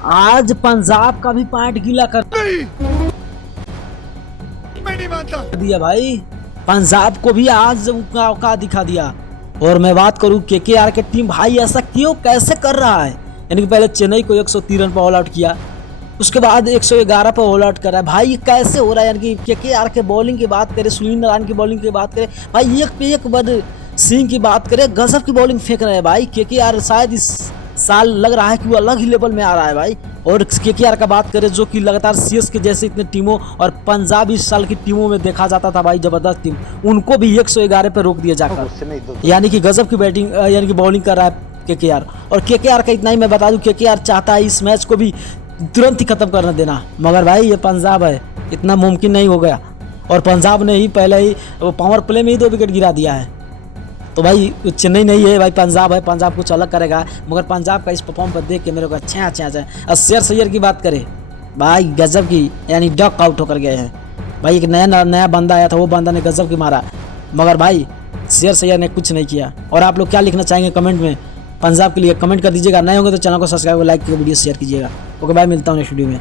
आज पंजाब का भी पॉइंट गीला कर मैं नहीं मानता। दिया भाई। पंजाब को भी आज उनका औकात दिखा दिया। और मैं बात करूं केकेआर के टीम भाई ऐसा क्यों कैसे कर रहा है। यानी कि पहले चेन्नई को 103 रन पर ऑल आउट किया, उसके बाद 111 पर ऑल आउट कर रहा है भाई। कैसे हो रहा है। यानी कि केकेआर के बॉलिंग की बात करें, सुनील नारायण की बॉलिंग की बात करें भाई, एक पे एक बद सिंह की बात करें, गजब की बॉलिंग फेंक रहे हैं भाई। केकेआर शायद इस साल लग रहा है कि वो अलग ही लेवल में आ रहा है भाई। और केकेआर का बात करें जो कि लगातार सीएस के जैसे इतने टीमों और पंजाब इस साल की टीमों में देखा जाता था भाई, जबरदस्त टीम, उनको भी 111 पे रोक दिया जाकर। यानी कि गजब की बैटिंग यानी कि बॉलिंग कर रहा है केकेआर। और केकेआर का इतना ही मैं बता दूं, केकेआर चाहता है इस मैच को भी तुरंत ही खत्म करना देना, मगर भाई ये पंजाब है, इतना मुमकिन नहीं हो गया। और पंजाब ने ही पहले ही पावर प्ले में ही 2 विकेट गिरा दिया है। तो भाई चेन्नई नहीं है भाई, पंजाब है, पंजाब कुछ अलग करेगा। मगर पंजाब का इस परफॉर्म पर देख के मेरे को अच्छा। और शेर सैयर की बात करें भाई, गजब की यानी डक आउट होकर गए हैं भाई। एक नया बंदा आया था, वो बंदा ने गजब की मारा, मगर भाई शेर सैयर ने कुछ नहीं किया। और आप लोग क्या लिखना चाहेंगे कमेंट में पंजाब के लिए कमेंट कर दीजिएगा। नए होंगे तो चैनल को सब्सक्राइब, लाइक वीडियो शेयर कीजिएगा। ओके भाई, मिलता हूँ नेक्स्ट वीडियो में।